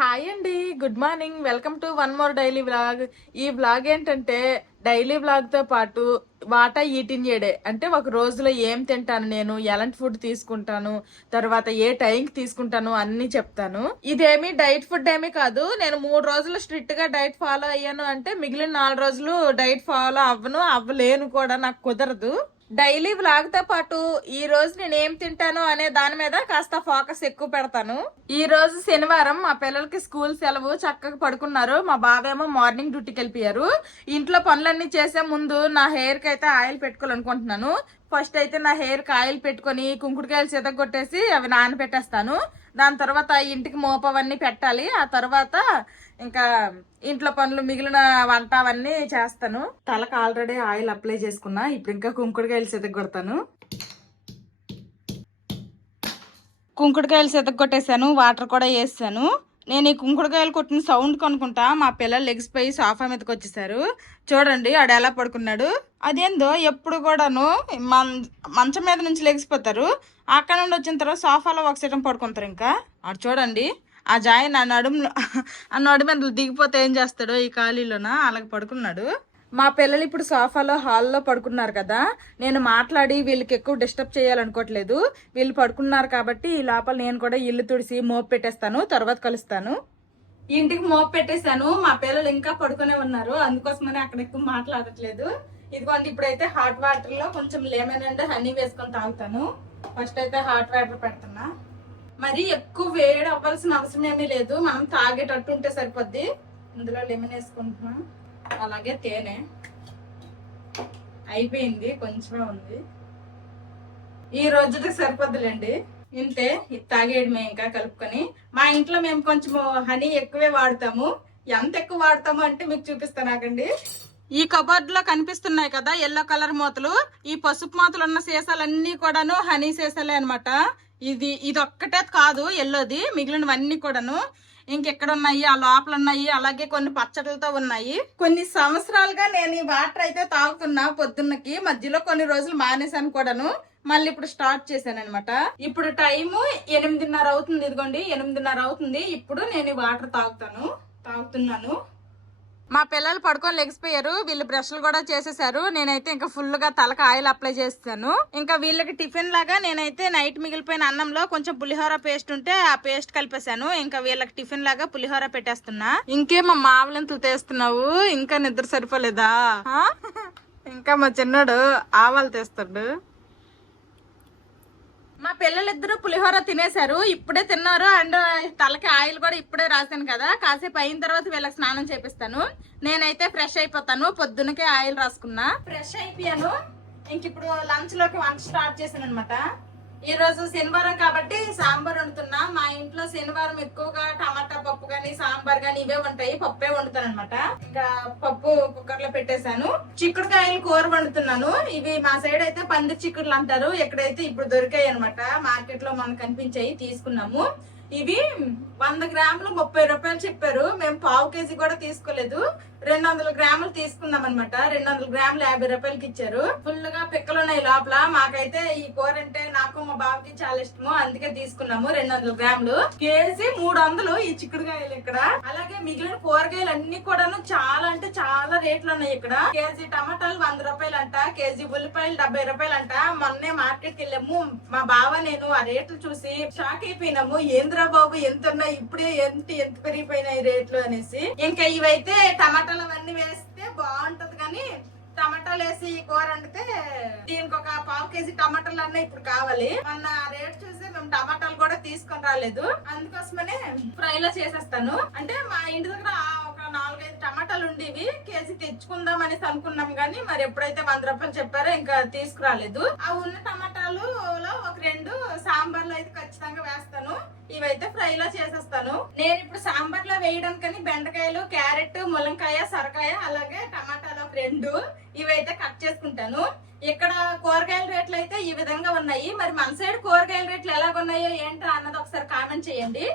Hi అండి, good morning. Welcome to one more daily vlog. ఈ vlog ఏంటంటే daily vlog తో పాటు వాటా ఈటింగ్ డే, అంటే ఒక రోజులో ఏం తింటాను, నేను ఎలాంటి ఫుడ్ తీసుకుంటాను, తర్వాత ఏ టైంకి తీసుకుంటాను అన్ని చెప్తాను. ఇదేమి డైట్ ఫుడ్ ఏమీ కాదు. నేను 3 రోజులు స్ట్రిక్ట్ గా డైట్ ఫాలో అయ్యాను అంటే మిగిలిన 4 రోజులు డైట్ ఫాలో అవ్వలేను కూడా, నాకు కుదరదు. డైలీ వ్లాగ్ తో పాటు ఈ రోజు నేను ఏం తింటాను అనే దాని మీద కాస్త ఫోకస్ ఎక్కువ పెడతాను. ఈ రోజు శనివారం, మా పిల్లలకి స్కూల్ సెలవు, చక్కగా పడుకున్నారు. మా బావేమో మార్నింగ్ డ్యూటీకి వెళ్ళిపోయారు. ఇంట్లో పనులన్నీ చేసే ముందు నా హెయిర్ కి అయితే ఆయిల్ పెట్టుకోవాలనుకుంటున్నాను. ఫస్ట్ అయితే నా హెయిర్ కి ఆయిల్ పెట్టుకొని కుంకుడుకాయలు చితగొట్టేసి అవి నానబెట్టేస్తాను. దాని తర్వాత ఇంటికి మోపవన్నీ పెట్టాలి. ఆ తర్వాత ఇంకా ఇంట్లో పనులు, మిగిలిన వంట అవన్నీ చేస్తాను. తలకు ఆల్రెడీ ఆయిల్ అప్లై చేసుకున్నా. ఇప్పుడు ఇంకా కుంకుడుకాయలు సితగొడతాను. కుంకుడుకాయలు సితగొట్టేసాను, వాటర్ కూడా వేసాను. నేను ఈ కుంకుడుకాయలు కొట్టిన సౌండ్ కొనుక్కుంటా మా పిల్లలు లెగ్సిపోయి సోఫా మీదకి వచ్చేసారు. చూడండి ఆడు ఎలా పడుకున్నాడు. అదేందో ఎప్పుడు కూడాను మంచం మీద నుంచి లెగిసిపోతారు, అక్కడ నుండి వచ్చిన తర్వాత సోఫాలో ఒక సీటం పడుకుంటారు. ఇంకా ఆడు చూడండి, ఆ జాయి నా నడుము మీద దిగిపోతే ఏం చేస్తాడో ఈ ఖాళీలోన అలాగ పడుకున్నాడు. మా పిల్లలు ఇప్పుడు సోఫాలో హాల్లో పడుకున్నారు కదా, నేను మాట్లాడి వీళ్ళకి ఎక్కువ డిస్టర్బ్ చేయాలనుకోవట్లేదు. వీళ్ళు పడుకున్నారు కాబట్టి ఈ లోపల నేను కూడా ఇల్లు తుడిసి మోపు పెట్టేస్తాను, తర్వాత కలుస్తాను. ఇంటికి మోపు పెట్టేశాను. మా పిల్లలు ఇంకా పడుకునే ఉన్నారు, అందుకోసమని అక్కడ ఎక్కువ మాట్లాడట్లేదు. ఇదిగోండి, ఇప్పుడైతే హాట్ వాటర్ లో కొంచెం లెమన్ అండ్ హనీ వేసుకొని తాగుతాను. ఫస్ట్ అయితే హాట్ వాటర్ పెడుతున్నా. మరి ఎక్కువ వేడి అవ్వాల్సిన అవసరం ఏమీ లేదు, మనం తాగేటట్టు ఉంటే సరిపోద్ది. ఇందులో లెమన్ వేసుకుంటున్నా, అలాగే తేనె అయిపోయింది, కొంచెమే ఉంది. ఈ రోజుకి సరిపోద్దులేండి, ఇంతే. ఇది తాగేయడమే ఇంకా కలుపుకొని. మా ఇంట్లో మేము కొంచెం హనీ ఎక్కువే వాడతాము. ఎంత ఎక్కువ వాడతాము అంటే మీకు చూపిస్తాను ఆగండి. ఈ కబోర్డ్ లో కనిపిస్తున్నాయి కదా ఎల్లో కలర్ మూతలు, ఈ పసుపు మూతలు ఉన్న సీసాలన్నీ కూడాను హనీ సీసాలే అనమాట. ఇది ఒక్కటే కాదు ఎల్లోది, మిగిలినవన్నీ కూడాను ఇంకెక్కడ ఉన్నాయి, ఆ లోపల ఉన్నాయి. అలాగే కొన్ని పచ్చడిలతో ఉన్నాయి. కొన్ని సంవత్సరాలుగా నేను ఈ వాటర్ అయితే తాగుతున్నా పొద్దున్నకి. మధ్యలో కొన్ని రోజులు మానేశాను కూడాను, మళ్ళీ ఇప్పుడు స్టార్ట్ చేశాను అనమాట. ఇప్పుడు టైము 8:30 అవుతుంది. ఇదిగోండి 8:30 అవుతుంది. ఇప్పుడు నేను ఈ వాటర్ తాగుతున్నాను. మా పిల్లలు పడుకొని లెగిసిపోయారు, వీళ్ళు బ్రష్లు కూడా చేసేసారు. నేనైతే ఇంకా ఫుల్ గా తలకు ఆయిల్ అప్లై చేస్తాను. ఇంకా వీళ్ళకి టిఫిన్ లాగా నేనైతే నైట్ మిగిలిపోయిన అన్నంలో కొంచెం పులిహోర పేస్ట్ ఉంటే ఆ పేస్ట్ కలిపేశాను. ఇంకా వీళ్ళకి టిఫిన్ లాగా పులిహోర పెట్టేస్తున్నా. ఇంకేమో మావలంతలు తెస్తున్నావు, ఇంకా నిద్ర సరిపోలేదా? ఇంకా మా చిన్నోడు ఆవాలు తెస్తాడు. మా పిల్లలిద్దరూ పులిహోర తినేశారు, ఇప్పుడే తిన్నారు. అండ్ తలకి ఆయిల్ కూడా ఇప్పుడే రాశాను కదా, కాసేపు అయిన తర్వాత వీళ్ళకి స్నానం చేపిస్తాను. నేనైతే ఫ్రెష్ అయిపోతాను, పొద్దునకే ఆయిల్ రాసుకున్నా. ఫ్రెష్ అయిపోయాను. ఇంక ఇప్పుడు లంచ్ లోకి వంట స్టార్ట్ చేశాను అనమాట. ఈ రోజు శనివారం కాబట్టి సాంబార్ వండుతున్నా. మా ఇంట్లో శనివారం ఎక్కువగా టమాటా పప్పు గానీ సాంబార్ గానీ ఇవే ఉంటాయి, పప్పే వండుతాను అనమాట. ఇంకా పప్పు కుక్కర్ లో పెట్టేశాను. చిక్కుడుకాయలు కూర వండుతున్నాను. ఇవి మా సైడ్ అయితే పందిరి చిక్కుడులు అంటారు, ఎక్కడైతే ఇప్పుడు దొరికాయి అనమాట. మార్కెట్ లో మనకు కనిపించాయి, తీసుకున్నాము. ఇవి 100 గ్రాములు 30 రూపాయలు చెప్పారు. మేము 1/2 కేజీ కూడా తీసుకోలేదు, 200 గ్రాములు తీసుకున్నాం అనమాట. 200 గ్రాములు 50 రూపాయలకి ఇచ్చారు. ఫుల్ గా పిక్కలు ఉన్నాయి లోపల. మాకైతే ఈ కూర అంటే నాకు మా బాబుకి చాలా ఇష్టము, అందుకే తీసుకున్నాము. 200 గ్రాములు కేజీ 300 ఈ చిక్కుడుకాయలు ఇక్కడ. అలాగే మిగిలిన కూరగాయలు అన్ని కూడాను చాలా అంటే చాలా రేట్లు ఉన్నాయి ఇక్కడ. కేజీ టమాటాలు 100 రూపాయలు అంట, కేజీ ఉల్లిపాయలు 70 రూపాయలు అంట. మొన్నే మార్కెట్ కి వెళ్ళాము, మా బావ నేను ఆ రేట్లు చూసి షాక్ అయిపోయినాము. ఏంద్రా బాబు ఎంత ఉన్నాయి, ఇప్పుడే ఎంత పెరిగిపోయినాయి రేట్లు అనేసి. ఇంకా ఇవైతే టమాటాలు అవన్నీ వేస్తే బాగుంటది, కానీ టమాటాలు వేసి ఈ కూర వండితే దీనికి ఒక 1/2 కేజీ టమాటాలు అన్నీ ఇప్పుడు కావాలి. మొన్న రేట్ చూసి మేము టమాటాలు కూడా తీసుకొని రాలేదు, అందుకోసమనే ఫ్రైలో చేసేస్తాను. అంటే మా ఇంటి దగ్గర ఒక 4-5 టమాటాలు ఉండేవి, కేజీ తెచ్చుకుందాం అనేసి అనుకున్నాం, కానీ మరి ఎప్పుడైతే 100 రూపాయలు చెప్పారో ఇంకా తీసుకురాలేదు. ఆ ఉన్న టమాటాలు ఒక 2 సాంబార్ లో అయితే ఖచ్చితంగా వేస్తాను. ఇవైతే ఫ్రైలో చేసేస్తాను. నేను ఇప్పుడు సాంబార్ లో వేయడానికని బెండకాయలు, క్యారెట్, ములంకాయ, సొరకాయ, అలాగే టమాటాలు ఒక 2 ఇవైతే కట్ చేసుకుంటాను. ఇక్కడ కూరగాయల రేట్లు అయితే ఈ విధంగా ఉన్నాయి. మరి మన సైడ్ కూరగాయల రేట్లు ఎలాగున్నాయో ఏంటో అన్నది ఒకసారి కామెంట్ చేయండి.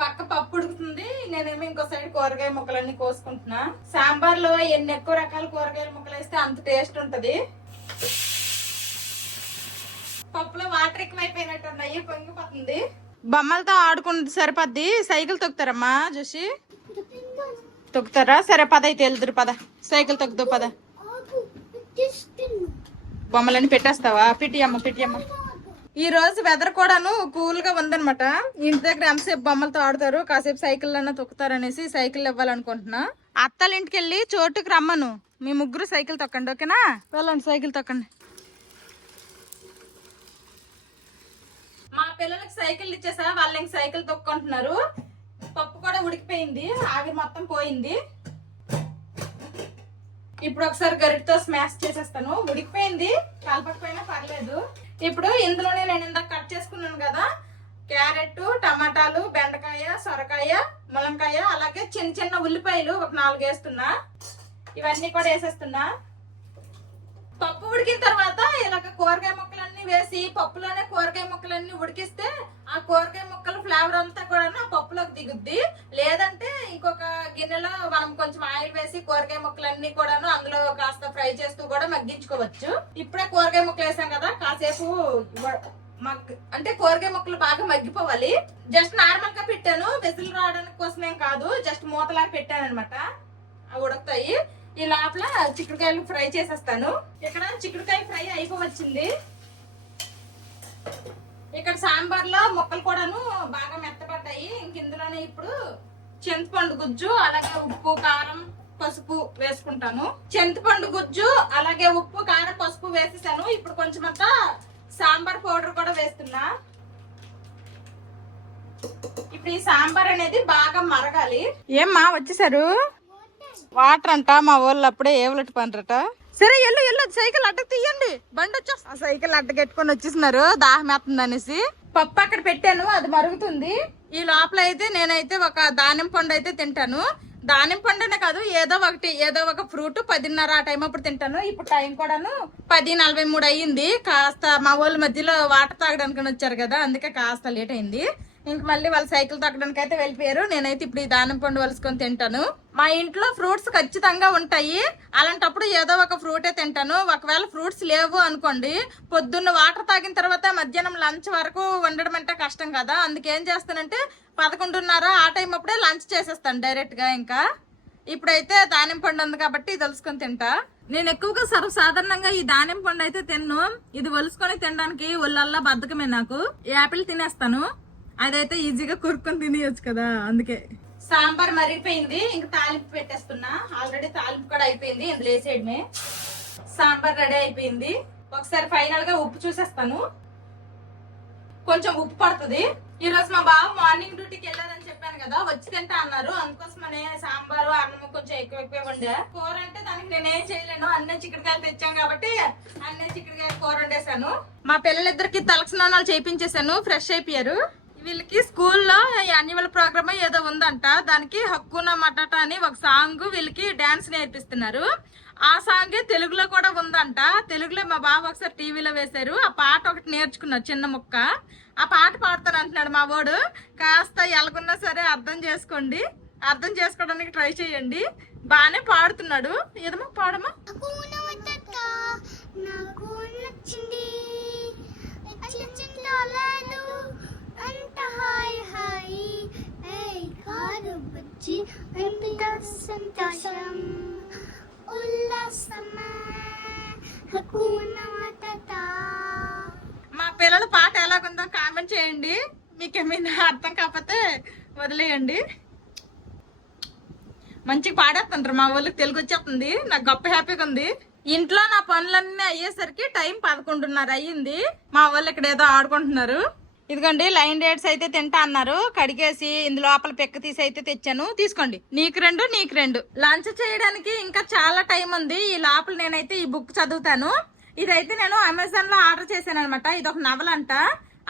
పక్క పప్పు ఉడుకుతుంది, నేనేమో ఇంకో సైడ్ కూరగాయ ముక్కలన్నీ కోసుకుంటున్నా. సాంబార్ లో ఎన్ని ఎక్కువ రకాల కూరగాయల ముక్కలు వేస్తే అంత టేస్ట్ ఉంటది. పప్పులో వాటర్ ఎక్కువైపోయినట్టు ఉన్నాయి, పొంగిపోతుంది. బొమ్మలతో ఆడుకుంటే సరిపోద్ది. సైకిల్ తొక్కుతారమ్మా చూసి తొక్కుతారా? సరే పద అయితే వెళ్తురు పద. సైకిల్ తొక్కుతూ పద. బొమ్మలన్నీ పెట్టేస్తావా? పిటియమ్మ. ఈ రోజు వెదర్ కూడాను కూల్ గా ఉందనమాట. ఇంటి దగ్గర ఎంతసేపు బొమ్మలతో ఆడతారు, కాసేపు సైకిల్ అన్నా తొక్కుతారనేసి సైకిల్ ఇవ్వాలనుకుంటున్నా. అత్తల ఇంటికి వెళ్ళి చోటుకు రమ్మను. మీ ముగ్గురు సైకిల్ తొక్కండి, ఓకేనా? వెళ్ళండి సైకిల్ తొక్కండి. మా పిల్లలకి సైకిల్ ఇచ్చేసా, వాళ్ళు ఇంక సైకిల్ తొక్కుంటున్నారు. పప్పు కూడా ఉడికిపోయింది, ఆవిరి మొత్తం పోయింది. ఇప్పుడు ఒకసారి గరిటతో స్మాష్ చేసేస్తాను. ఉడికిపోయింది, కలపకపోయినా పర్లేదు. ఇప్పుడు ఇందులోనే నేను ఇందాక కట్ చేసుకున్నాను కదా, క్యారెట్, టమాటాలు, బెండకాయ, సొరకాయ, ములంకాయ, అలాగే చిన్న చిన్న ఉల్లిపాయలు ఒక 4 వేస్తున్నా. ఇవన్నీ కూడా వేసేస్తున్నా. పప్పు ఉడికిన తర్వాత ఇలాగ కూరగాయ ముక్కలన్నీ వేసి పప్పులోనే కూరగాయ ముక్కలన్నీ ఉడికిస్తే ఆ కూరగాయ ముక్కల ఫ్లేవర్ అంతా కూడా ఆ పప్పులోకి దిగుద్ది. లేదంటే ఇంకొక గిన్నెలో మనం కొంచెం ఆయిల్ వేసి కూరగాయ ముక్కలన్నీ కూడాను అందులో కాస్త ఫ్రై చేస్తూ కూడా మగ్గించుకోవచ్చు. ఇప్పుడే కూరగాయ ముక్కలు వేసాం కదా, కాసేపు అంటే కూరగాయ ముక్కలు బాగా మగ్గిపోవాలి. జస్ట్ నార్మల్ గా పెట్టాను, విజిల్ రావడానికి కోసమేం కాదు, జస్ట్ మూతలాగా పెట్టాను అనమాట. అవి ఉడతాయి. ఈ లోపల చిక్కుడుకాయలు ఫ్రై చేసేస్తాను. ఇక్కడ చిక్కుడుకాయ ఫ్రై అయిపోవచ్చింది. ఇక్కడ సాంబార్ లో ముక్కలు కూడాను బాగా మెత్తపడ్డాయి. ఇంక ఇందులోనే ఇప్పుడు చింతపండు గుజ్జు, అలాగే ఉప్పు, కారం, పసుపు వేసుకుంటాను. చింతపండు గుజ్జు, అలాగే ఉప్పు, కారం, పసుపు వేసేసాను. ఇప్పుడు కొంచెం అంతా సాంబార్ పౌడర్ కూడా వేస్తున్నా. ఇప్పుడు ఈ సాంబార్ అనేది బాగా మరగాలి. ఏమ్మా వచ్చేసారు? వాటర్ అంట మా వాళ్ళు అప్పుడే ఏవలటి పనరట. సరే ఎల్లు సైకిల్ అడ్డకు తీయండి, బండి వచ్చేస్తా. సైకిల్ అడ్డకెట్టుకొని వచ్చేసినారు దాహం వేస్తుంది అనేసి. పప్పు అక్కడ పెట్టాను, అది మరుగుతుంది. ఈ లోపల అయితే నేనైతే ఒక దానిమ్మ పండు అయితే తింటాను. దానిమ్మ పండు అనే కాదు, ఏదో ఒక ఫ్రూట్ 10:30 ఆ టైం అప్పుడు తింటాను. ఇప్పుడు టైం కూడాను 10:43 అయ్యింది. కాస్త మా వాళ్ళు మధ్యలో వాటర్ తాగడానికి వచ్చారు కదా, అందుకే కాస్త లేట్ అయింది. ఇంక మళ్ళీ వాళ్ళు సైకిల్ తొక్కడానికి అయితే వెళ్ళిపోయారు. నేనైతే ఇప్పుడు ఈ దానిమ్మ పండు వలుసుకొని తింటాను. మా ఇంట్లో ఫ్రూట్స్ ఖచ్చితంగా ఉంటాయి, అలాంటప్పుడు ఏదో ఒక ఫ్రూటే తింటాను. ఒకవేళ ఫ్రూట్స్ లేవు అనుకోండి, పొద్దున్న వాటర్ తాగిన తర్వాత మధ్యాహ్నం లంచ్ వరకు వండడం అంటే కష్టం కదా, అందుకేం చేస్తానంటే 11:30 ఆ టైం అప్పుడే లంచ్ చేసేస్తాను డైరెక్ట్ గా. ఇంకా ఇప్పుడైతే దానిమ్మ పండు ఉంది కాబట్టి ఇది వలుసుకొని తింటా. నేను ఎక్కువగా సర్వసాధారణంగా ఈ దానిమ్మ పండు అయితే తిన్ను. ఇది వలుసుకొని తినడానికి ఒళ్ళల్లా బద్ధకమే నాకు. యాపిల్ తినేస్తాను, అదైతే ఈజీగా కొరుక్కొని తినేయచ్చు కదా, అందుకే. సాంబార్ మరిగిపోయింది, ఇంకా తాలింపు పెట్టేస్తున్నా. ఆల్రెడీ తాలింపు కూడా అయిపోయింది, ఇందులో వేసేయడమే. సాంబార్ రెడీ అయిపోయింది. ఒకసారి ఫైనల్ గా ఉప్పు చూసేస్తాను. కొంచెం ఉప్పు పడుతుంది. ఈ రోజు మా బావ మార్నింగ్ డ్యూటీకి వెళ్ళారని చెప్పాను కదా, వచ్చి తింటా అన్నారు. అందుకోసమనే సాంబారు అన్నం కొంచెం ఎక్కువ వండా. కూర అంటే దానికి నేనేం చేయలేను, అన్నీ చిక్కుడుకాయలు తెచ్చాం కాబట్టి అన్నీ చిక్కుడుకాయ కూర వండేసాను. మా పిల్లలిద్దరికి తలక స్నానాలు చేయించేసాను, ఫ్రెష్ అయిపోయారు. వీళ్ళకి స్కూల్లో యాన్యువల్ ప్రోగ్రామ్ ఏదో ఉందంట, దానికి హక్కున మటాటా అని ఒక సాంగ్ వీళ్ళకి డాన్స్ నేర్పిస్తున్నారు. ఆ సాంగే తెలుగులో కూడా ఉందంట. తెలుగులో మా బాబు ఒకసారి టీవీలో వేశారు. ఆ పాట ఒకటి నేర్చుకున్నారు, చిన్న ముక్క. ఆ పాట పాడతాను అంటున్నాడు మా వాడు. కాస్త ఎలాగున్నా సరే అర్థం చేసుకోండి, అర్థం చేసుకోవడానికి ట్రై చేయండి. బానే పాడుతున్నాడు. ఏదమ్మా పాడమ్మా. మా పిల్లల పాట ఎలాగుందో కామెంట్ చేయండి. మీకేమైనా అర్థం కాకపోతే వదిలేయండి. మంచిగా పాడేస్తుంటారు మా వాళ్ళకి, తెలుగు వచ్చేస్తుంది. నాకు గొప్ప హ్యాపీగా ఉంది. ఇంట్లో నా పనులన్నీ అయ్యేసరికి టైం 11:30 అయ్యింది. మా వాళ్ళు ఇక్కడ ఏదో ఆడుకుంటున్నారు. ఇదిగోండి లైన్ డేట్స్ అయితే తింటా అన్నారు, కడిగేసి ఇందులోపల పెక్క తీసి అయితే తెచ్చాను. తీసుకోండి, నీకు 2. లంచ్ చేయడానికి ఇంకా చాలా టైం ఉంది. ఈ లోపల నేనైతే ఈ బుక్ చదువుతాను. ఇదైతే నేను అమెజాన్ లో ఆర్డర్ చేశాను అనమాట. ఇది ఒక నవల అంట,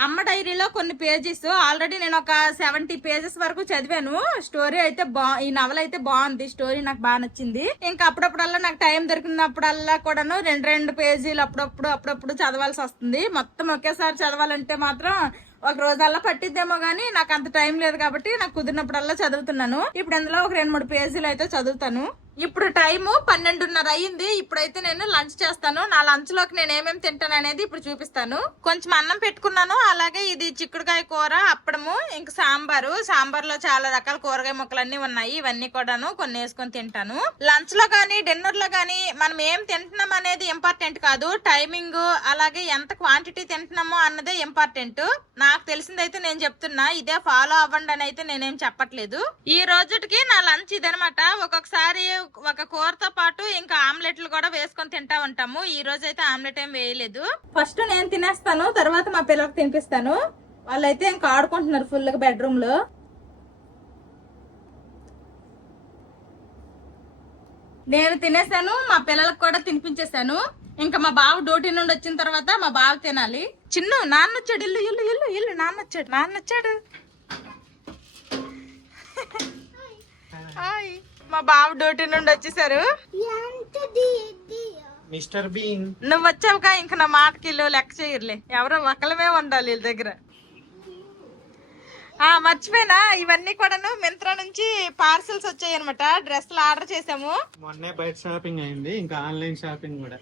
అమ్మ డైరీలో కొన్ని పేజెస్. ఆల్రెడీ నేను ఒక 70 పేజెస్ వరకు చదివాను. స్టోరీ అయితే ఈ నవల అయితే బాగుంది, స్టోరీ నాకు బాగా నచ్చింది. ఇంకా అప్పుడప్పుడల్లా నాకు టైం దొరికినప్పుడల్లా కూడాను 2 పేజీలు అప్పుడప్పుడు చదవాల్సి వస్తుంది. మొత్తం ఒకేసారి చదవాలంటే మాత్రం ఒక రోజల్లా పట్టిద్దేమో గానీ నాకు అంత టైం లేదు కాబట్టి నాకు కుదిరినప్పుడల్లా చదువుతున్నాను. ఇప్పుడు ఇందులో ఒక 2-3 పేజీలు అయితే చదువుతాను. ఇప్పుడు టైము 12:30 అయ్యింది. ఇప్పుడైతే నేను లంచ్ చేస్తాను. నా లంచ్ లోకి నేను ఏమేమి తింటాను అనేది ఇప్పుడు చూపిస్తాను. కొంచెం అన్నం పెట్టుకున్నాను, అలాగే ఇది చిక్కుడుకాయ కూర, అప్పడము, ఇంకా సాంబార్ లో చాలా రకాల కూరగాయ ముక్కలన్నీ ఉన్నాయి. ఇవన్నీ కూడాను కొన్ని వేసుకొని తింటాను. లంచ్ లో గానీ డిన్నర్ లో గానీ మనం ఏం తింటున్నాం అనేది ఇంపార్టెంట్ కాదు, టైమింగ్ అలాగే ఎంత క్వాంటిటీ తింటున్నామో అన్నదే ఇంపార్టెంట్. నాకు తెలిసిందైతే నేను చెప్తున్నా, ఇదే ఫాలో అవ్వండి అని అయితే నేనేం చెప్పట్లేదు. ఈ రోజుకి నా లంచ్ ఇదనమాట. ఒక్కొక్కసారి ఒక కూరతో పాటు ఇంకా ఆమ్లెట్లు కూడా వేసుకొని తింటా ఉంటాము. ఈ రోజు అయితే ఆమ్లెట్ ఏం వేయలేదు. ఫస్ట్ నేను తినేస్తాను, తర్వాత మా పిల్లలకు తినిపిస్తాను. వాళ్ళైతే ఇంకా ఆడుకుంటున్నారు ఫుల్ గా బెడ్రూమ్ లో. నేను తినేసాను, మా పిల్లలకు కూడా తినిపించేసాను. ఇంకా మా బావ డ్యూటీ నుండి వచ్చిన తర్వాత మా బావ తినాలి. చిన్ను నాన్న వచ్చాడు, ఇల్లు ఇల్లు ఇల్లు ఇల్లు నాన్న వచ్చాడు. హాయ్, మా బావ డ్యూటీ నుండి వచ్చేసారు. మిస్టర్ బీన్ నువ్వు వచ్చావుగా, ఇంకా నా మాటకి లెక్క చేయర్లే, ఎవరో ఒకళ్ళమే ఉండాలి వీళ్ళ దగ్గర. మర్చిపోయినా, ఇవన్నీ కూడాను మింత్రా నుంచి పార్సిల్స్ వచ్చాయి అనమాట. డ్రెస్సులు ఆర్డర్ చేసాము. మొన్నే బయట షాపింగ్ అయింది, ఇంకా ఆన్లైన్ షాపింగ్ కూడా.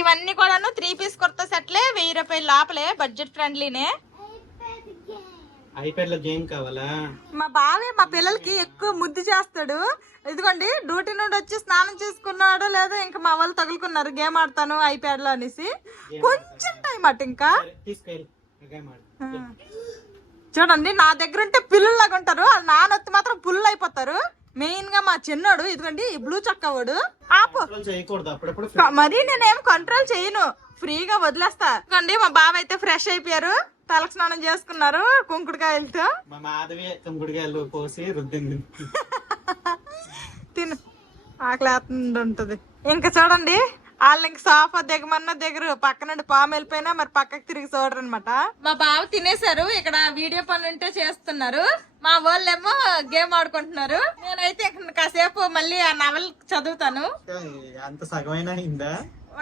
ఇవన్నీ కూడాను 3 పీస్ కుర్తా సెట్లే, 1000 రూపాయలు లోపలే, బడ్జెట్ ఫ్రెండ్లీనే. ఐప్యాడ్ లో గేమ్ కావాలా? మా బావే మా పిల్లలకి ఎక్కువ ముద్దు చేస్తాడు. ఇదిగోండి, డ్యూటీ నుండి వచ్చి స్నానం చేసుకున్నాడో లేదో ఇంకా మా వాళ్ళు తగులుకున్నారు, గేమ్ ఆడతాను ఐప్యాడ్ లో అనేసి. కొంచెం టైం అట్ ఇంకా. చూడండి, నా దగ్గర ఉంటే పిల్లల్లాగా ఉంటారు, వాళ్ళ నానొత్తి మాత్రం పుల్లు అయిపోతారు. మెయిన్ గా మా చిన్నోడు, ఇదిగోండి ఈ బ్లూ చక్కవాడు. ఆపు, మరి నేనేం కంట్రోల్ చేయను, ఫ్రీగా వదిలేస్తా. ఇదిగోండి మా బావ అయితే ఫ్రెష్ అయిపోయారు, తలకు స్నానం చేసుకున్నారు కుంకుడుకాయలతో. మా మాధవి కుంకుడుకాయలు పోసి రుద్దింది. తిను, ఆకలి ఉంటది. ఇంకా చూడండి, వాళ్ళు ఇంక సోఫా దిగమన్నా దిగరు, పక్క నుండి పాము వెళ్ళిపోయినా మరి పక్కకి తిరిగి చూడరు అనమాట. మా బావ తినేసారు, ఇక్కడ వీడియో పనులు ఉంటే చేస్తున్నారు. మా వాళ్ళేమో గేమ్ ఆడుకుంటున్నారు. నేనైతే ఇక్కడ కాసేపు మళ్ళీ ఆ నవల్ చదువుతాను. అంత సగమైనా అయిందా?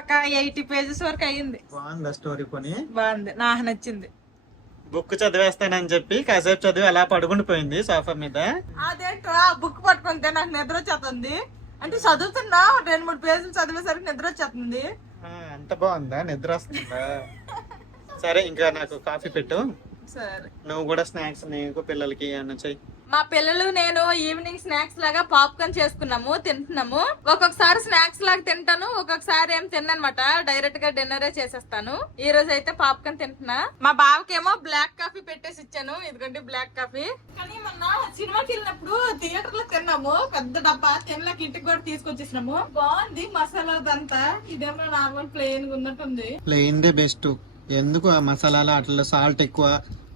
ఒక 80 పేజెస్ వరకు అయ్యింది. బాగుందా స్టోరీ? కొని బాగుంది, నాకు నచ్చింది. బుక్ చదివేస్తానని చెప్పి కాసేపు చదివి అలా పడుకుండిపోయింది సోఫా మీద. అదేంటో ఆ బుక్ పట్టుకుంటే నాకు నిద్ర వచ్చేస్తుంది. అంటే చదువుతున్నా 2-3 పేజీలు చదివేసరికి నిద్ర వచ్చేస్తుంది. అంత బాగుందా? నిద్ర వస్తుందా? సరే, ఇంకా నాకు కాఫీ పెట్టు. సరే, నువ్వు కూడా స్నాక్స్ నీకు పిల్లలకి ఏమన్నా చెయ్యి. మా పిల్లలు నేను ఈవినింగ్ స్నాక్స్ లాగా పాప్కార్న్ చేసుకున్నాము, తింటున్నాము. ఒక్కొక్కసారి స్నాక్స్ లాగా తింటాను, ఒక్కొక్కసారి ఏం తిన్నమాట, డైరెక్ట్ గా డిన్నరే చేసేస్తాను. ఈ రోజు అయితే పాప్కార్న్ తింటున్నా. మా బావకేమో బ్లాక్ కాఫీ పెట్టేసి ఇచ్చాను, ఇదిగోండి బ్లాక్ కాఫీ. కానీ మొన్న సినిమాకి వెళ్ళినప్పుడు థియేటర్ లో తిన్నాము, పెద్ద డబ్బా తినలేక ఇంటికి కూడా తీసుకొచ్చేసినాము. బాగుంది మసాలాదంతా, ఇదేమో నార్మల్ ప్లెయిన్ ఉన్నట్టుంది. Plain they best. ఎందుకు ఆ మసాలాలు అట్లా సాల్ట్ ఎక్కువ,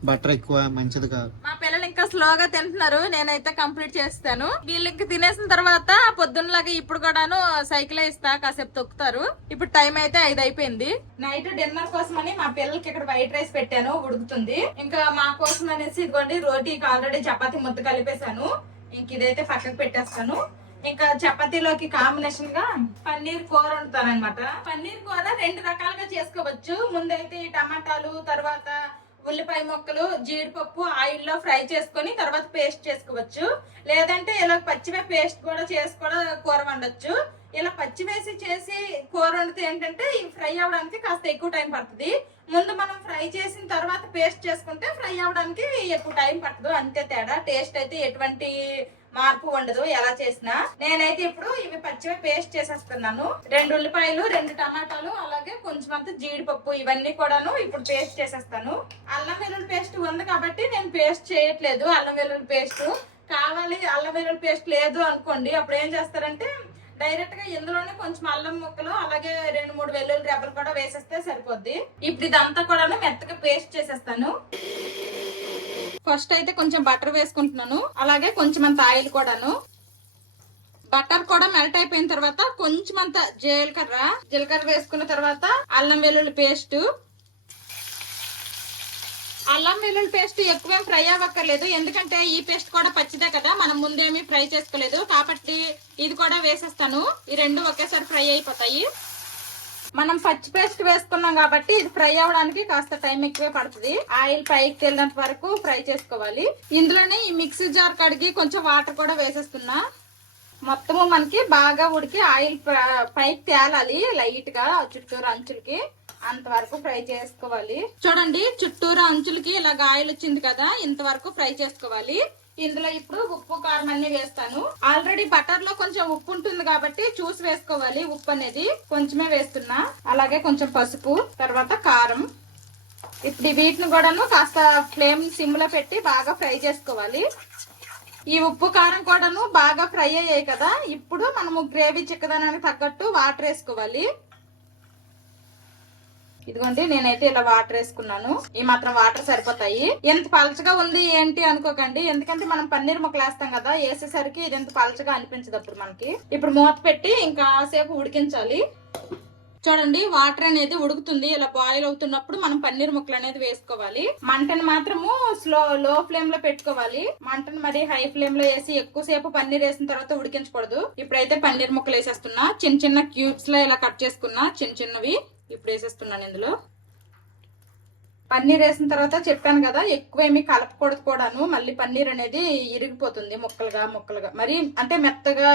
బటర్ ఎక్కువ మంచిది కాదు. మా పిల్లలు ఇంకా స్లోగా తింటున్నారు, నేనైతే కంప్లీట్ చేస్తాను. వీళ్ళకి తినేసిన తర్వాత పొద్దున్నలాగా ఇప్పుడు కూడాను సైకిల్ ఇస్తా, కాసేపు తొక్కుతారు. ఇప్పుడు టైం అయితే 5 అయిపోయింది. నైట్ డిన్నర్ కోసమని మా పిల్లలకి ఇక్కడ వైట్ రైస్ పెట్టాను, ఉడుకుతుంది. ఇంకా మా కోసం అనేసి ఇదిగోండి రోటీకి ఆల్రెడీ చపాతీ ముద్ద కలిపేశాను. ఇంక ఇదైతే పక్కకు పెట్టేస్తాను. ఇంకా చపాతీలోకి కాంబినేషన్ గా పన్నీర్ కూర వండుతాను అనమాట. పన్నీర్ కూర 2 రకాలుగా చేసుకోవచ్చు. ముందైతే టమాటాలు, తర్వాత ఉల్లిపాయ ముక్కలు, జీడిపప్పు ఆయిల్లో ఫ్రై చేసుకొని తర్వాత పేస్ట్ చేసుకోవచ్చు. లేదంటే ఇలా పచ్చివే పేస్ట్ కూడా చేసి కూడా కూర వండొచ్చు. ఇలా పచ్చి వేసి చేసి కూర వండితే ఏంటంటే ఈ ఫ్రై అవడానికి కాస్త ఎక్కువ టైం పడుతుంది. ముందు మనం ఫ్రై చేసిన తర్వాత పేస్ట్ చేసుకుంటే ఫ్రై అవడానికి ఎక్కువ టైం పట్టదు, అంతే తేడా. టేస్ట్ అయితే ఎటువంటి మార్పు ఉండదు ఎలా చేసినా. నేనైతే ఇప్పుడు ఇవి పచ్చివే పేస్ట్ చేసేస్తున్నాను. 2 ఉల్లిపాయలు, 2 టమాటాలు, అలాగే కొంచెం అంత జీడిపప్పు, ఇవన్నీ కూడాను ఇప్పుడు పేస్ట్ చేసేస్తాను. అల్లం వెల్లుల్లి పేస్ట్ ఉంది కాబట్టి నేను పేస్ట్ చేయట్లేదు. అల్లం వెల్లుల్లి పేస్ట్ కావాలి, అల్లం వెల్లుల్లి పేస్ట్ లేదు అనుకోండి, అప్పుడు ఏం చేస్తారంటే డైరెక్ట్ గా ఇందులోనే కొంచెం అల్లం ముక్కలు, అలాగే 2-3 వెల్లుల్లి రెబ్బలు కూడా వేసేస్తే సరిపోద్ది. ఇప్పుడు ఇదంతా కూడా మెత్తగా పేస్ట్ చేసేస్తాను. ఫస్ట్ అయితే కొంచెం బటర్ వేసుకుంటున్నాను, అలాగే కొంచెం అంత ఆయిల్ కూడాను. బటర్ కూడా మెల్ట్ అయిపోయిన తర్వాత కొంచెం అంత జీలకర్ర వేసుకున్న తర్వాత అల్లం వెల్లుల్లి పేస్ట్. అల్లం వెల్లుల్లి పేస్ట్ ఎక్కువేం ఫ్రై అవ్వక్కర్లేదు, ఎందుకంటే ఈ పేస్ట్ కూడా పచ్చిదే కదా, మనం ముందేమీ ఫ్రై చేసుకోలేదు కాబట్టి ఇది కూడా వేసేస్తాను. ఈ 2 ఒకేసారి ఫ్రై అయిపోతాయి. మనం పచ్చి పేస్ట్ వేసుకున్నాం కాబట్టి ఇది ఫ్రై అవ్వడానికి కాస్త టైం ఎక్కువే పడుతుంది. ఆయిల్ పైకి తేలినంత వరకు ఫ్రై చేసుకోవాలి. ఇందులోనే ఈ మిక్సీ జార్ కడిగి కొంచెం వాటర్ కూడా వేసేస్తున్నా. మొత్తము మనకి బాగా ఉడికి ఆయిల్ పైకి తేలాలి లైట్ గా చుట్టూరు అంచులకి, అంతవరకు ఫ్రై చేసుకోవాలి. చూడండి చుట్టూరు అంచులకి ఇలాగ ఆయిల్ వచ్చింది కదా, ఇంతవరకు ఫ్రై చేసుకోవాలి. ఇందులో ఇప్పుడు ఉప్పు కారం అన్ని వేస్తాను. ఆల్రెడీ బటర్ లో కొంచెం ఉప్పు ఉంటుంది కాబట్టి చూసి వేసుకోవాలి. ఉప్పు అనేది కొంచెమే వేస్తున్నా. అలాగే కొంచెం పసుపు, తర్వాత కారం. ఇప్పుడు వీటిని కూడాను కాస్త ఫ్లేమ్ సిమ్ లో పెట్టి బాగా ఫ్రై చేసుకోవాలి. ఈ ఉప్పు కారం కూడాను బాగా ఫ్రై అయ్యాయి కదా, ఇప్పుడు మనము గ్రేవీ చిక్కదనానికి తగ్గట్టు వాటర్ వేసుకోవాలి. ఇదిగోండి నేనైతే ఇలా వాటర్ వేసుకున్నాను. ఈ మాత్రం వాటర్ సరిపోతాయి. ఎంత పలచగా ఉంది ఏంటి అనుకోకండి, ఎందుకంటే మనం పన్నీర్ ముక్కలు వేస్తాం కదా, వేసేసరికి ఇది ఎంత పలచగా అనిపించదు అప్పుడు మనకి. ఇప్పుడు మూత పెట్టి ఇంకా సేపు ఉడికించాలి. చూడండి వాటర్ అనేది ఉడుకుతుంది. ఇలా బాయిల్ అవుతున్నప్పుడు మనం పన్నీర్ ముక్కలు అనేది వేసుకోవాలి. మంటను మాత్రము లో ఫ్లేమ్ లో పెట్టుకోవాలి. మంటను మరి హై ఫ్లేమ్ లో వేసి ఎక్కువసేపు పన్నీర్ వేసిన తర్వాత ఉడికించకూడదు. ఇప్పుడైతే పన్నీర్ ముక్కలు వేసేస్తున్నా. చిన్న చిన్న క్యూబ్స్ లో ఇలా కట్ చేసుకున్నా, చిన్న చిన్నవి ఇప్పుడు వేసేస్తున్నాను. ఇందులో పన్నీర్ వేసిన తర్వాత చెప్పాను కదా, ఎక్కువ ఏమి కలపకూడదు కూడాను, మళ్ళీ పన్నీర్ అనేది ఇరిగిపోతుంది ముక్కలుగా మరి అంటే మెత్తగా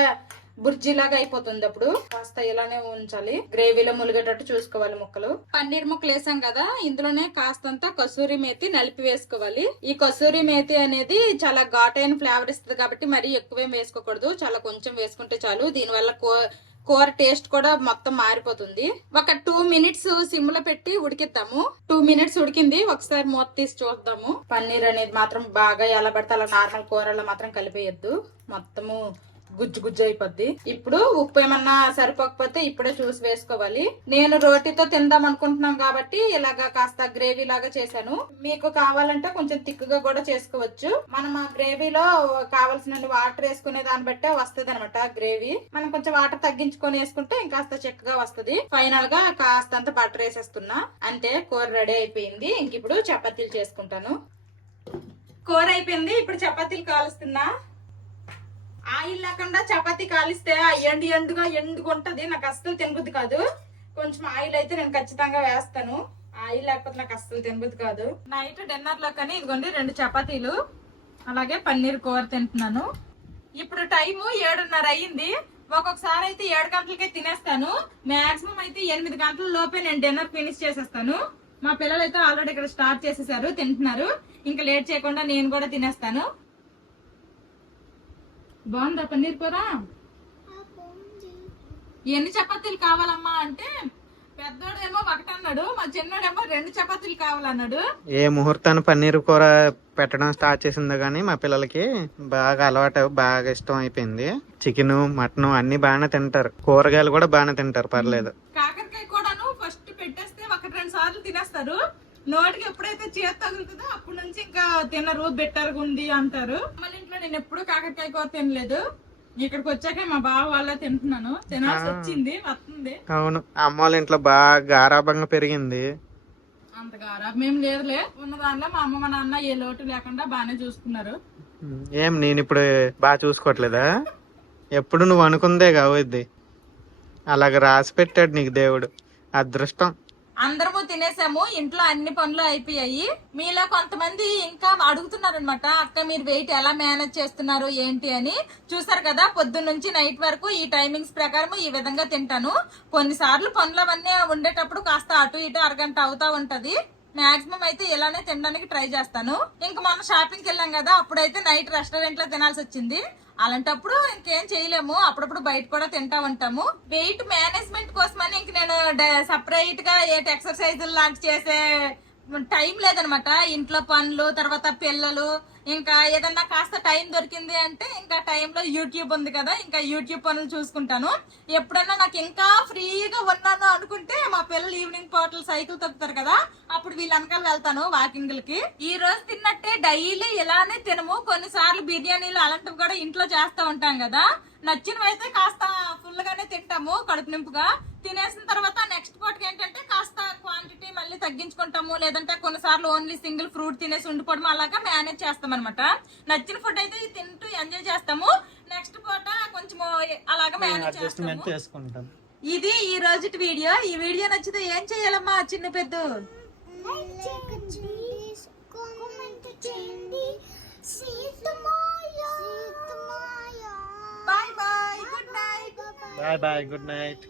బుర్జీలాగా అయిపోతుంది. అప్పుడు కాస్త ఇలానే ఉంచాలి, గ్రేవీలో ములిగేటట్టు చూసుకోవాలి ముక్కలు. పన్నీర్ ముక్కలు వేసాం కదా, ఇందులోనే కాస్తంత కసూరి మేతి నలిపి వేసుకోవాలి. ఈ కసూరి మేతి అనేది చాలా ఘాటైన ఫ్లేవర్ ఇస్తుంది కాబట్టి మరీ ఎక్కువేం వేసుకోకూడదు, చాలా కొంచెం వేసుకుంటే చాలు. దీనివల్ల కూర టేస్ట్ కూడా మొత్తం మారిపోతుంది. ఒక 2 మినిట్స్ సిమ్ లో పెట్టి ఉడికిద్దాము. 2 మినిట్స్ ఉడికింది, ఒకసారి మూత తీసి చూద్దాము. పన్నీర్ అనేది మాత్రం బాగా ఎలా పడితే అలా నార్మల్ కూరలో మాత్రం కలిపేయద్దు, మొత్తము గుజ్జు అయిపోద్ది. ఇప్పుడు ఉప్పు ఏమన్నా సరిపోకపోతే ఇప్పుడే చూసి వేసుకోవాలి. నేను రోటీతో తిందాం అనుకుంటున్నాం కాబట్టి ఇలాగా కాస్త గ్రేవీ లాగా చేశాను. మీకు కావాలంటే కొంచెం తిక్కుగా కూడా చేసుకోవచ్చు. మనం ఆ గ్రేవీలో కావాల్సిన వాటర్ వేసుకునే దాన్ని బట్టే వస్తుంది అనమాట గ్రేవీ. మనం కొంచెం వాటర్ తగ్గించుకొని వేసుకుంటే ఇంకాస్త చిక్కగా వస్తుంది. ఫైనల్ గా కాస్తంత బటర్ వేసేస్తున్నా. అంతే, కూర రెడీ అయిపోయింది. ఇంక ఇప్పుడు చపాతీలు చేసుకుంటాను. కూర అయిపోయింది, ఇప్పుడు చపాతీలు కాలుస్తున్నా. ఆయిల్ లేకుండా చపాతీ కాలిస్తే ఎండుగా ఉంటది, నాకు అస్సలు తినబుద్ధి కాదు. కొంచెం ఆయిల్ అయితే నేను ఖచ్చితంగా వేస్తాను, ఆయిల్ లేకపోతే నాకు అస్సలు తినబుద్ధి కాదు. నైట్ డిన్నర్ లో కానీ ఇదిగోండి 2 చపాతీలు అలాగే పన్నీర్ కూర తింటున్నాను. ఇప్పుడు టైము 7:30 అయ్యింది. ఒక్కొక్కసారి అయితే 7 గంటలకే తినేస్తాను. మాక్సిమం అయితే 8 గంటల లోపే నేను డిన్నర్ ఫినిష్ చేసేస్తాను. మా పిల్లలు అయితే ఆల్రెడీ ఇక్కడ స్టార్ట్ చేసేసారు, తింటున్నారు. ఇంకా లేట్ చేయకుండా నేను కూడా తినేస్తాను. బాగుందా పన్నీర్ కూర? ఎన్ని చపాతీలు కావాలమ్మా అంటే పెద్దోడేమో 1 అన్నాడు, మా చిన్నోడేమో 2 చపాతీలు కావాలన్నాడు. ఏ ముహూర్తాన్ని పన్నీర్ కూర పెట్టడం స్టార్ట్ చేసిందో గానీ మా పిల్లలకి బాగా అలవాటు, బాగా ఇష్టం అయిపోయింది. చికెన్, మటన్ అన్ని బాగానే తింటారు, కూరగాయలు కూడా బాగానే తింటారు, పర్లేదు. కాకరకాయ కూడాను ఫస్ట్ పెట్టేస్తే 1-2 సార్లు తినేస్తారు. నోటికి ఎప్పుడైతే చేతి తగులుతుందో అప్పటి నుంచి ఇంకా తినరు, బెటర్ ఉంది అంటారు. మన ఇంట్లో నేను ఎప్పుడు కాకరకాయ కూర తినలేదు. ఇక్కడికి వచ్చాక మా బావ వాళ్ళ తింటున్నాను, తినాల్సి వస్తుంది. అవును, అమ్మ వాళ్ళ ఇంట్లో బాగా గారాబంగా పెరిగింది. అంత గారాబం ఏం లేదులే, ఉన్న దానిలో మా అమ్మ మా నాన్న ఏ లోటు లేకుండా బాగానే చూసుకున్నారు. ఏం నేను ఇప్పుడు బాగా చూసుకోవట్లేదా? ఎప్పుడు నువ్వు అనుకుందే కావద్ది, అలాగ రాసి పెట్టాడు నీకు దేవుడు, అదృష్టం. అందరము తినేసాము, ఇంట్లో అన్ని పనులు అయిపోయాయి. మీలో కొంతమంది ఇంకా అడుగుతున్నారు అనమాట, అక్క మీరు వెయిట్ ఎలా మేనేజ్ చేస్తున్నారు ఏంటి అని. చూసారు కదా, పొద్దున్న నుంచి నైట్ వరకు ఈ టైమింగ్స్ ప్రకారం ఈ విధంగా తింటాను. కొన్నిసార్లు పనులు అవన్నీ ఉండేటప్పుడు కాస్త అటు ఇటు అరగంట అవుతా ఉంటది. మాక్సిమం అయితే ఇలానే తినడానికి ట్రై చేస్తాను. ఇంక మనం షాపింగ్కి వెళ్ళాం కదా, అప్పుడైతే నైట్ రెస్టారెంట్ లో తినాల్సి వచ్చింది. అలాంటప్పుడు ఇంకేం చేయలేము, అప్పుడప్పుడు బయట కూడా తింటా ఉంటాము. వెయిట్ మేనేజ్మెంట్ కోసమని ఇంక నేను సపరేట్ గా ఎక్సర్సైజ్ లాంటి చేసే టైం లేదనమాట. ఇంట్లో పనులు, తర్వాత పిల్లలు, ఇంకా ఏదన్నా కాస్త టైం దొరికింది అంటే ఇంకా టైంలో యూట్యూబ్ ఉంది కదా, ఇంకా యూట్యూబ్ పనులు చూసుకుంటాను. ఎప్పుడన్నా నాకు ఇంకా ఫ్రీగా ఉన్నాను అనుకుంటే మా పిల్లలు ఈవినింగ్ పూటలు సైకిల్ తొక్కుతారు కదా, అప్పుడు వీళ్ళ వెనకాల వెళ్తాను వాకింగ్లకి. ఈ రోజు తిన్నట్టే డైలీ ఇలానే తినము, కొన్నిసార్లు బిర్యానీలు అలాంటివి కూడా ఇంట్లో చేస్తా ఉంటాం కదా. నచ్చినవి అయితే కాస్త ఫుల్ గానే తింటాము, కడుపు నింపుగా. తినేసిన తర్వాత నెక్స్ట్ పూటకి ఏంటంటే కాస్త క్వాంటిటీ మళ్ళీ తగ్గించుకుంటాము, లేదంటే కొన్నిసార్లు ఓన్లీ సింగిల్ ఫ్రూట్ తినేసి ఉండిపోవడం, అలాగా మేనేజ్ చేస్తాం అనమాట. నచ్చిన ఫుడ్ అయితే తింటూ ఎంజాయ్ చేస్తాము, నెక్స్ట్ పూట కొంచెం అలాగా మేనేజ్ చేస్తాము. ఇది ఈ రోజు వీడియో. ఈ వీడియో నచ్చితే ఏం చేయాలమ్మా చిన్న పెద్ద? Bye bye. Bye bye, good night.